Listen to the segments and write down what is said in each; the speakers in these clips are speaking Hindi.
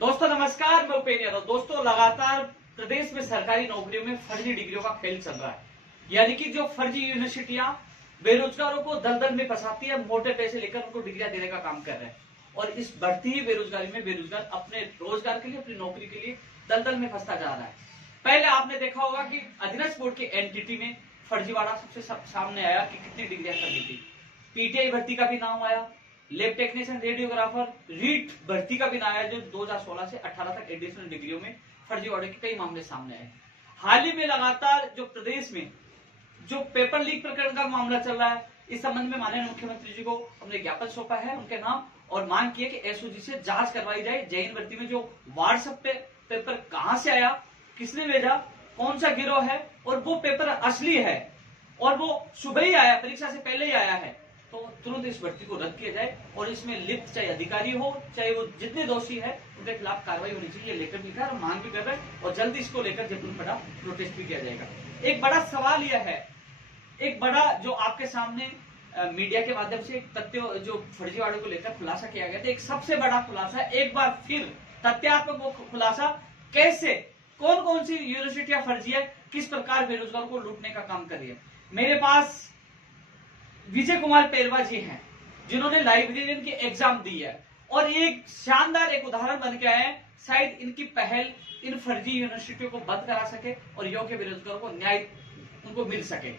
दोस्तों नमस्कार, मैं उपेंद्र यादव। दोस्तों लगातार प्रदेश में सरकारी नौकरियों में फर्जी डिग्रियों का खेल चल रहा है। यानी कि जो फर्जी यूनिवर्सिटियां बेरोजगारों को दलदल में फंसाती है, मोटे पैसे लेकर उनको डिग्रियां देने का काम कर रहे हैं। और इस बढ़ती हुई बेरोजगारी में बेरोजगार अपने रोजगार के लिए, अपनी नौकरी के लिए दलदल में फंसता जा रहा है। पहले आपने देखा होगा कि अधीनस्थ बोर्ड के एनटीटी में फर्जीवाड़ा सबसे सामने आया कि कितनी डिग्रियां फर्जी थी। पीटीआई भर्ती का भी नाम आया, लैब टेक्नीशियन, रेडियोग्राफर, रीट भर्ती का भी नाम आया, जो 2016 से 18 तक एडिशनल डिग्रियों में फर्जीवाड़े के कई मामले सामने आए। हाल ही में लगातार जो प्रदेश में जो पेपर लीक प्रकरण का मामला चल रहा है, इस संबंध में माननीय मुख्यमंत्री जी को हमने ज्ञापन सौंपा है उनके नाम, और मांग की है कि एसओजी से जांच करवाई जाए। जैन भर्ती में जो व्हाट्सएप पे पेपर कहां से आया, किसने भेजा, कौन सा गिरोह है, और वो पेपर असली है और वो सुबह ही आया, परीक्षा से पहले ही आया है, तो तुरंत इस भर्ती को रद्द किया जाए। और इसमें लिप्त चाहे अधिकारी हो, चाहे वो जितने दोषी है, उनके खिलाफ कार्रवाई होनी चाहिए। लेकर लिखा है, मांग भी कर रहे हैं, और जल्दी इसको लेकर जयपुर में बड़ा प्रोटेस्ट भी किया जाएगा। एक बड़ा सवाल यह है, एक बड़ा जो आपके सामने मीडिया के माध्यम से तथ्य जो फर्जीवाड़े को लेकर खुलासा किया गया था, एक सबसे बड़ा खुलासा, एक बार फिर तथ्यात्मक खुलासा, कैसे कौन कौन सी यूनिवर्सिटियां फर्जी है, किस प्रकार बेरोजगारों को लूटने का काम कर रही है। मेरे पास विजय कुमार पेरवा जी हैं, जिन्होंने लाइब्रेरियन की एग्जाम दी है, और एक शानदार एक उदाहरण बन के आए हैं। शायद इनकी पहल इन फर्जी यूनिवर्सिटियों को बंद करा सके और योग्य बेरोजगारों को न्याय उनको मिल सके।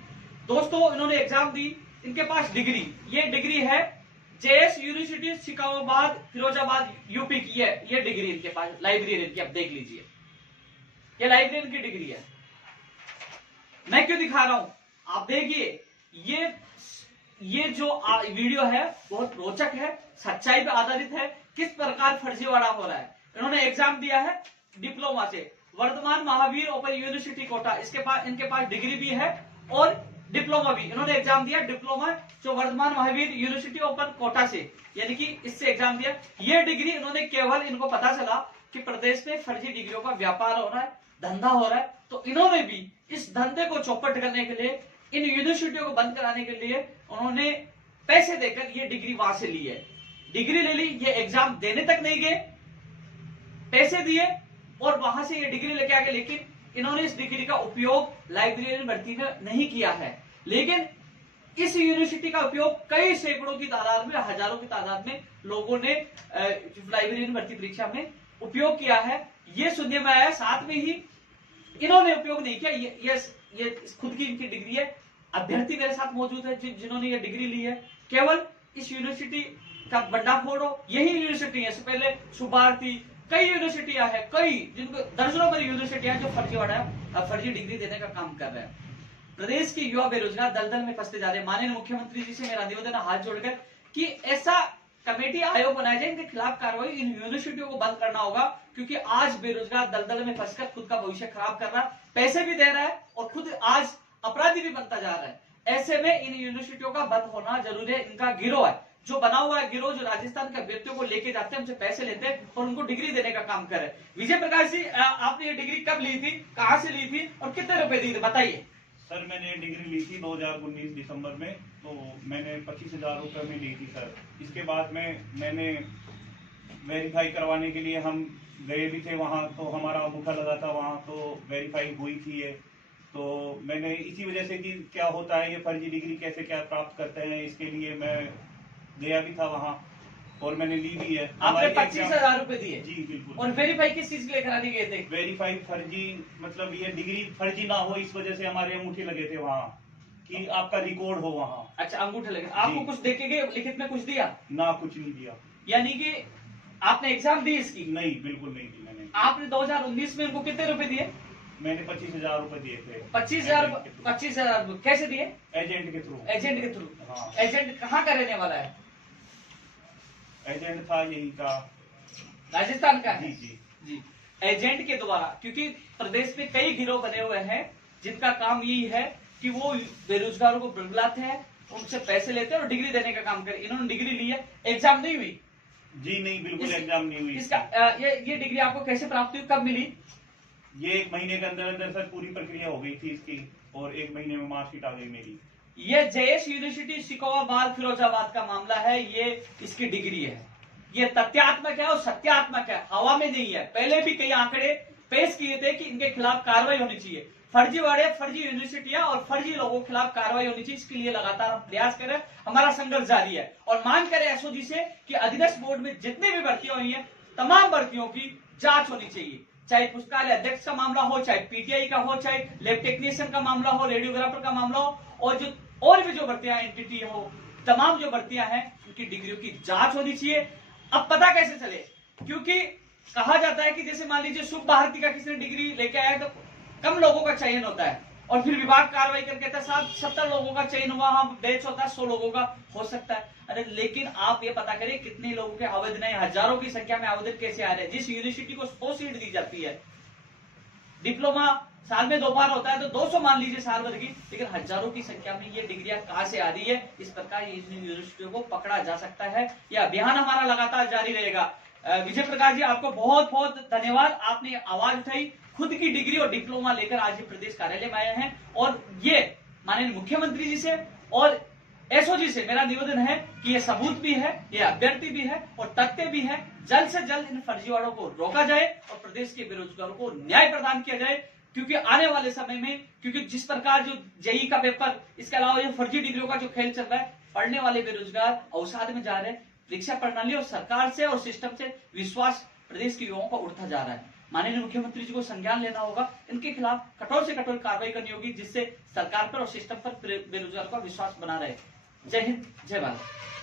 दोस्तों इन्होंने एग्जाम दी, इनके पास डिग्री, ये डिग्री है JS university Secunderabad Firozabad UP की है। ये डिग्री इनके पास लाइब्रेरियन की, आप देख लीजिए, ये लाइब्रेरियन की डिग्री है। मैं क्यों दिखा रहा हूं, आप देखिए। ये जो वीडियो है बहुत रोचक है, सच्चाई पर आधारित है, किस प्रकार फर्जीवाड़ा हो रहा है। इन्होंने एग्जाम दिया है डिप्लोमा से, वर्धमान महावीर ओपन यूनिवर्सिटी कोटा, इनके पास डिग्री भी है और डिप्लोमा भी। इन्होंने एग्जाम दिया डिप्लोमा जो वर्धमान महावीर यूनिवर्सिटी ओपन कोटा से, यानी कि इससे एग्जाम दिया। ये डिग्री इन्होंने केवल, इनको पता चला कि प्रदेश में फर्जी डिग्रियों का व्यापार हो रहा है, धंधा हो रहा है, तो इन्होंने भी इस धंधे को चौपट करने के लिए, इन यूनिवर्सिटियों को बंद कराने के लिए उन्होंने पैसे देकर ये डिग्री वहां से ली है। डिग्री ले ली, ये एग्जाम देने तक नहीं गए, पैसे दिए और वहां से ये डिग्री लेके आ गए। लेकिन इन्होंने इस डिग्री का उपयोग लाइब्रेरियन भर्ती में नहीं किया है। लेकिन इस यूनिवर्सिटी का उपयोग कई सैकड़ों की तादाद में, हजारों की तादाद में लोगों ने लाइब्रेरियन भर्ती परीक्षा में उपयोग किया है, ये सुनने में आया। साथ में ही इन्होंने उपयोग नहीं किया, ये खुद की इनकी डिग्री है। अभ्यर्थी मेरे साथ मौजूद है जिन्होंने ये डिग्री ली है। केवल इस यूनिवर्सिटी का भंडाफोड़ हो, यही यूनिवर्सिटी है, इससे पहले सुभारती, कई यूनिवर्सिटियां हैं, कई जिनको दर्जनों बड़ी यूनिवर्सिटियां जो फर्जी डिग्री देने का काम कर रहे हैं। प्रदेश के युवा बेरोजगार दलदल में फंसते जा रहे हैं। माननीय मुख्यमंत्री जी से मेरा निवेदन है हाथ जोड़कर कि ऐसा कमेटी आयोग बनाया जाए, इनके खिलाफ कार्रवाई, इन यूनिवर्सिटियों को बंद करना होगा, क्योंकि आज बेरोजगार दलदल में फंसकर खुद का भविष्य खराब कर रहा है, पैसे भी दे रहा है और खुद आज अपराधी भी बनता जा रहा है। ऐसे में इन यूनिवर्सिटियों का बंद होना जरूरी है। इनका गिरोह है, जो बना हुआ है गिरोह, जो राजस्थान के व्यक्तियों को लेके जाते हैं, उनसे पैसे लेते हैं और उनको डिग्री देने का काम कर रहे हैं। विजय प्रकाश जी, आपने ये डिग्री कब ली थी, कहां से ली थी और कितने रुपए दिए थे, बताइए। सर मैंने डिग्री ली थी 2019 दिसंबर में, तो मैंने 25,000 रुपये में ली थी सर। इसके बाद में मैंने वेरीफाई करवाने के लिए हम गए भी थे वहाँ, तो हमारा अंगूठा लगा था वहाँ, तो वेरीफाई हुई थी ये। तो मैंने इसी वजह से कि क्या होता है, ये फर्जी डिग्री कैसे क्या प्राप्त करते हैं, इसके लिए मैं गया भी था वहाँ और मैंने ली भी है। आपने 25,000 रुपए दिए? जी बिल्कुल। और वेरीफाई किस चीज के लिए कराने गए थे? वेरीफाई फर्जी, मतलब ये डिग्री फर्जी ना हो, इस वजह से हमारे अंगूठे लगे थे वहाँ कि आपका रिकॉर्ड हो वहाँ। अच्छा, अंगूठे लगे। आपको कुछ देके गए, लिखित में कुछ दिया? ना, कुछ नहीं दिया। यानी कि आपने एग्जाम दी इसकी? नहीं, बिल्कुल नहीं दी मैंने। आपने 2019 में इनको कितने रुपए दिए? मैंने 25,000 रुपए दिए थे। 25,000 कैसे दिए? एजेंट के थ्रू। एजेंट के थ्रू? हाँ। एजेंट कहाँ का रहने वाला है? एजेंट था यही का, राजस्थान का है? जी जी। एजेंट के द्वारा, क्योंकि प्रदेश में कई गिरोह बने हुए हैं जिनका काम यही है कि वो बेरोजगारों को बुलाते हैं, उनसे पैसे लेते हैं और डिग्री देने का काम करें। इन्होंने डिग्री ली है, एग्जाम नहीं हुई? जी नहीं, बिल्कुल एग्जाम नहीं हुई। इसका ये डिग्री आपको कैसे प्राप्त हुई, कब मिली? ये 1 महीने के अंदर अंदर सर पूरी प्रक्रिया हो गई थी इसकी, और 1 महीने में मार्कशीट आ गई मेरी। ये जेएस यूनिवर्सिटी सिकंदराबाद फिरोजाबाद का मामला है, ये इसकी डिग्री है। ये तथ्यात्मक है और सत्यात्मक है, हवा में नहीं है। पहले भी कई आंकड़े पेश किए थे कि इनके खिलाफ कार्रवाई होनी चाहिए। फर्जीवाड़े, फर्जी यूनिवर्सिटियां और फर्जी लोगों के खिलाफ कार्रवाई होनी चाहिए। इसके लिए लगातार हम प्रयास करें, हमारा संघर्ष जारी है और मांग करें एसओजी से कि अधीनस्थ बोर्ड में जितनी भी भर्तियां हुई है तमाम भर्तियों की जांच होनी चाहिए, चाहे पुस्तकालय अध्यक्ष का मामला हो, चाहे पीटीआई का हो, चाहे लैब टेक्नीशियन का मामला हो, रेडियोग्राफर का मामला हो, और भी जो भर्तियां एंटिटी हो, तमाम जो भर्तियां हैं उनकी डिग्रियों की जांच होनी चाहिए। अब पता कैसे चले, क्योंकि कहा जाता है कि जैसे मान लीजिए शुभ भारती का किसी ने डिग्री लेके आया तो कम लोगों का चयन होता है और फिर विभाग कार्रवाई करके कहता है साहब 70 लोगों का चयन हुआ, हम बैच होता है 100 लोगों का हो सकता है। अरे लेकिन आप ये पता करें कितने लोगों के आवेदन है, हजारों की संख्या में आवेदन कैसे आ रहे हैं। जिस यूनिवर्सिटी को 100 सीट दी जाती है, डिप्लोमा साल में 2 बार होता है तो 200 मान लीजिए साल भर की, लेकिन हजारों की संख्या में ये डिग्रियां कहां से आ रही है। इस प्रकार यूनिवर्सिटियों को पकड़ा जा सकता है। यह अभियान हमारा लगातार जारी रहेगा। विजय प्रकाश जी, आपको बहुत बहुत धन्यवाद, आपने आवाज उठाई, खुद की डिग्री और डिप्लोमा लेकर आज ये प्रदेश कार्यालय में आए हैं और ये माननीय मुख्यमंत्री जी से और एसओजी से मेरा निवेदन है कि ये सबूत भी है, ये अभ्यर्थी भी है और तथ्य भी है। जल्द से जल्द इन फर्जीवाड़ों को रोका जाए और प्रदेश के बेरोजगारों को न्याय प्रदान किया जाए, क्योंकि आने वाले समय में, क्योंकि जिस प्रकार जो जेईई का पेपर, इसके अलावा ये फर्जी डिग्रियों का जो खेल चल रहा है, पढ़ने वाले बेरोजगार अवसाद में जा रहे हैं। परीक्षा प्रणाली और सरकार से और सिस्टम से विश्वास प्रदेश के युवाओं का उठता जा रहा है। माननीय मुख्यमंत्री जी को संज्ञान लेना होगा, इनके खिलाफ कठोर से कठोर कार्रवाई करनी होगी, जिससे सरकार पर और सिस्टम पर बेरोजगार का विश्वास बना रहे। जय हिंद, जय भारत।